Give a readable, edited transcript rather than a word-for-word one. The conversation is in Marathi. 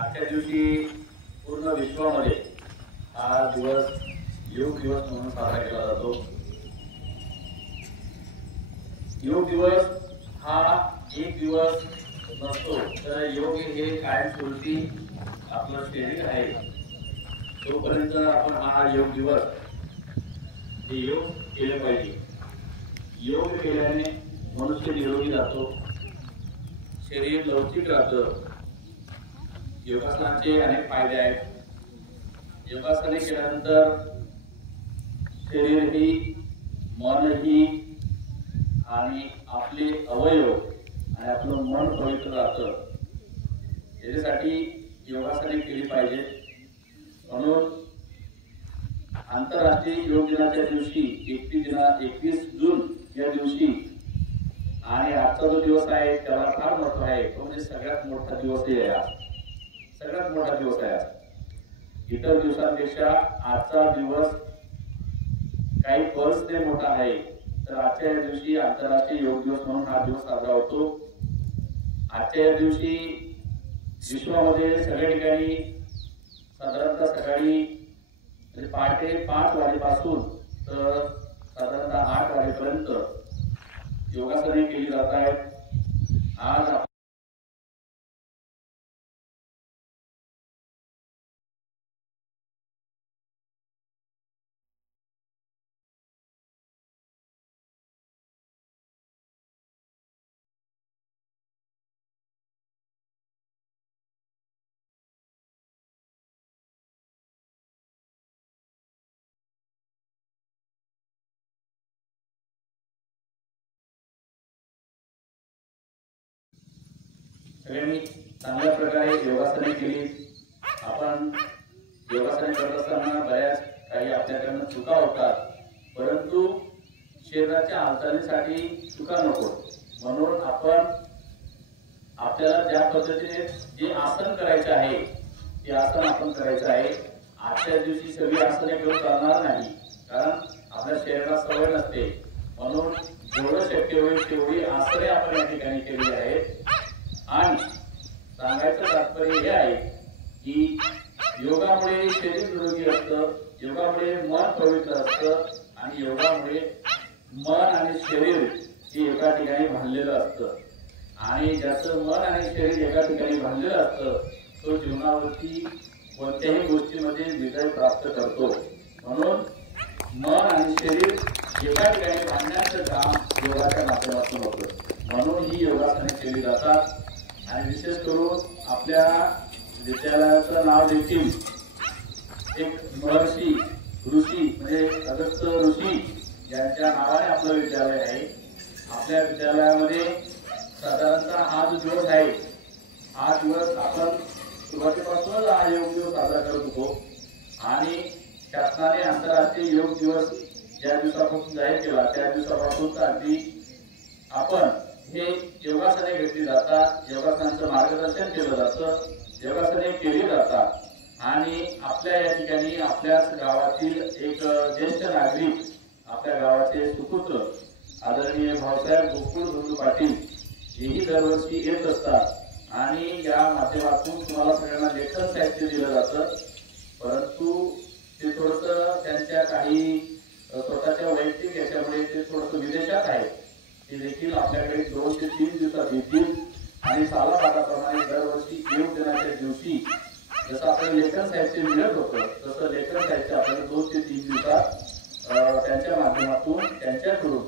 आजच्या दिवशी पूर्ण विश्वामध्ये हा दिवस योग दिवस म्हणून साजरा केला जातो। योग दिवस हा एक दिवस नसतो, तर योग हे कायमस्वरूपी आपलं शरीर आहे। तोपर्यंत आपण हा योग दिवस हे योग केले पाहिजे। योग केल्याने मनुष्य निरोगी राहतो, शरीर लवचिक राहतं। योगासनाचे अनेक फायदे आहेत। योगासने केल्यानंतर शरीरही मनही आणि आपले अवयव आणि आपलं मन पवित्र राहतं। याच्यासाठी योगासने केली पाहिजेत। म्हणून आंतरराष्ट्रीय योग दिनाच्या दिवशी 21 जून या दिवशी आणि आजचा जो दिवस आहे त्याला फार महत्त्व आहे। तो म्हणजे सगळ्यात मोठा दिवस आहे आज, सगळ्यात मोठा दिवस आहे आज। इतर दिवसांपेक्षा आजचा दिवस काही पल्सने मोठा आहे। तर आजच्या या दिवशी आंतरराष्ट्रीय योग दिवस म्हणून हा दिवस साजरा होतो। आजच्या या दिवशी विश्वामध्ये सगळ्या ठिकाणी साधारणतः सकाळी पहाटे 5 वाजेपासून तर साधारणतः 8 वाजेपर्यंत योगासने केली जात आहेत। आज सगळ्यांनी चांगल्या प्रकारे योगासने केली। आपण योगासने करत असताना बऱ्याच काही आपल्याकडनं चुका होतात, परंतु शरीराच्या हालचालीसाठी चुका नको, म्हणून आपण आपल्याला ज्या पद्धतीने जे आसन करायचे आहे ते आसन आपण करायचं आहे। आजच्या दिवशी सगळी आसने करून चालणार नाही, कारण आपल्या शरीराला सवय नसते। म्हणून जेवढं शक्य होईल तेवढी आसने आपण या ठिकाणी केली आहेत। आणि सांगायचं तात्पर्य हे आहे की योगामुळे शरीर निरोगी असतं, योगामुळे मन पवित्र असतं आणि योगामुळे मन आणि शरीर हे एका ठिकाणी बांधलेलं असतं। आणि ज्याचं मन आणि शरीर एका ठिकाणी बांधलेलं असतं तो जीवनावरती कोणत्याही गोष्टीमध्ये विजय प्राप्त करतो। म्हणून मन आणि शरीर एका ठिकाणी बांधण्याचं काम योगाच्या माध्यमातून होतं। म्हणून ही योगासने केली जातात। आणि विशेष करून आपल्या विद्यालयाचं नाव देखील एक महर्षी ऋषी म्हणजे अगस्त्य ऋषी यांच्या नावाने आपलं विद्यालय आहे। आपल्या विद्यालयामध्ये साधारणतः हा जो दिवस आहे हा दिवस आपण सुरुवातीपासूनच हा योग दिवस साजरा करत होतो। आणि शासनाने आंतरराष्ट्रीय योग दिवस ज्या दिवसापासून जाहीर केला त्या दिवसापासून अगदी आपण हे योगासने घेतली जातात, योगासनांचं मार्गदर्शन केलं जातं, योगासने केली जातात। आणि आपल्या या ठिकाणी आपल्याच गावातील एक ज्येष्ठ नागरिक आपल्या गावाचे सुपुत्र आदरणीय भाऊसाहेब गोकुळ पाटील हेही दरवर्षी येत असतात आणि या माध्यमातून तुम्हाला सगळ्यांना लेखन साहित्य दिलं जातं। परंतु ते थोडंसं त्यांच्या काही स्वतःच्या वैयक्तिक याच्यामुळे ते थोडंसं विदेशात आहे। ते देखील आपल्याकडे 2 ते 3 दिवसात येतील आणि सालाबादाप्रमाणे दरवर्षी योग दिनाच्या दिवशी जसं आपल्याला लेखन साहित्य मिळत होतं तसं लेखन साहित्य आपल्याला 2 ते 3 दिवसात त्यांच्या माध्यमातून त्यांच्याकडून